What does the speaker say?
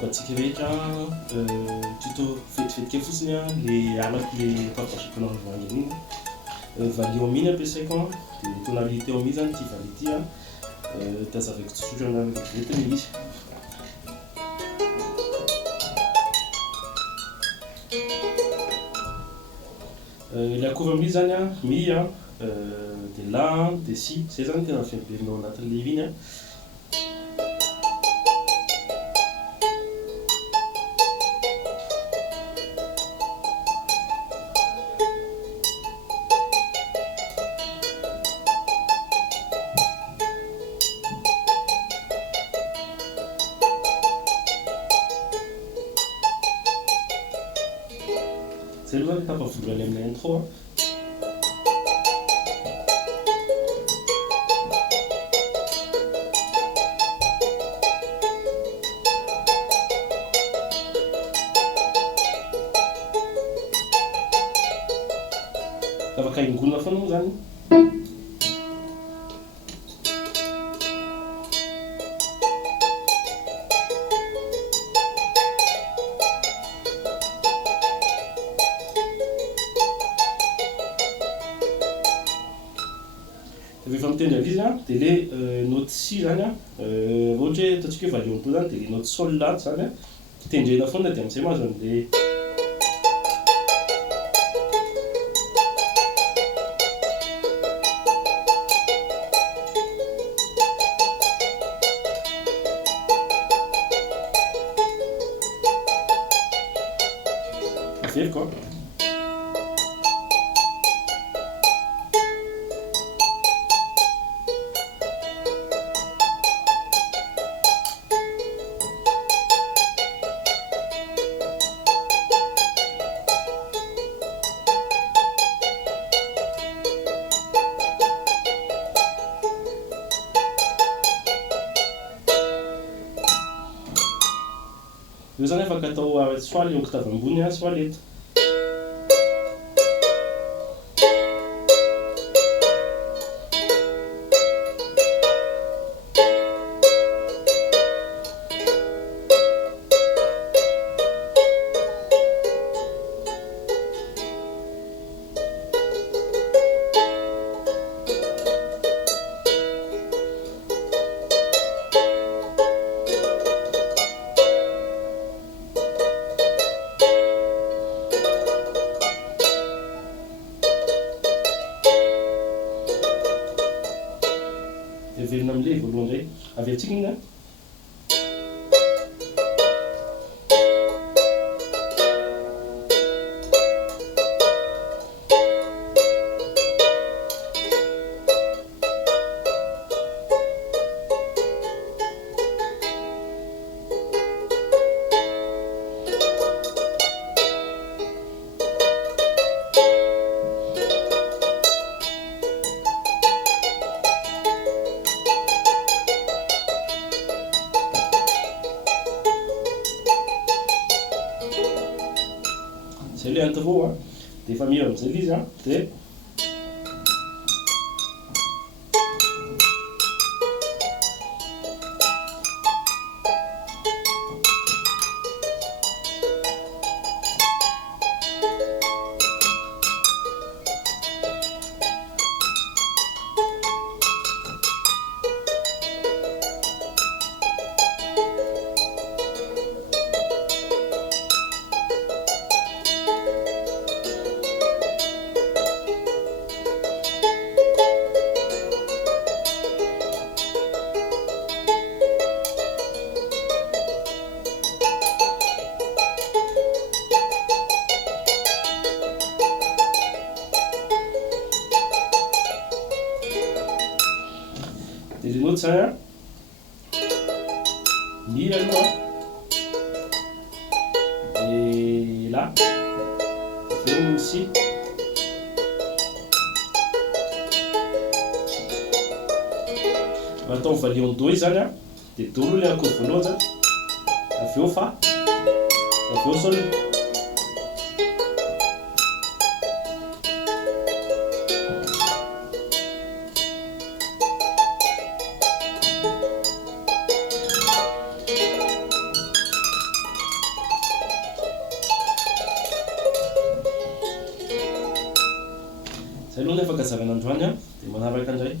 abatsika rehetra tuto fetivetika fotsiny a le alako le papasakona vangy igny valiha miny ampiasaiko a dia tonalité mi zany ty valiha ty a tazavaiko tsotsotra na vetivety izy. Le akora mi zany a mi a dia la dia si zay zany tena fiambevinao anatin'le iny a. Zay aloha zany tapavory amin'ny intro a. Afaka haingonina foana moa zany. Rehefa mitendry an'izy a dia le note si zany a ohatra hoe ataontsika hoe valiha to zany dia le note sol la zany a tendrena foana dia amin'izay mahazo an'le very quoi. Io zany afaka atao soit le octave ambony a soit leto. Averina amin'ilay voalohany indray averintsika igny a. Zay le intervaux a dia efa mio amin'izay izy a dia le notes zany a mi aloha dia la aveo misy atao valiha en do izy zany a dia do aloha le accord voalohany zany aveo fa aveo sol. Zay aloha ny afaka hazavana androany a, dia manaraka indray.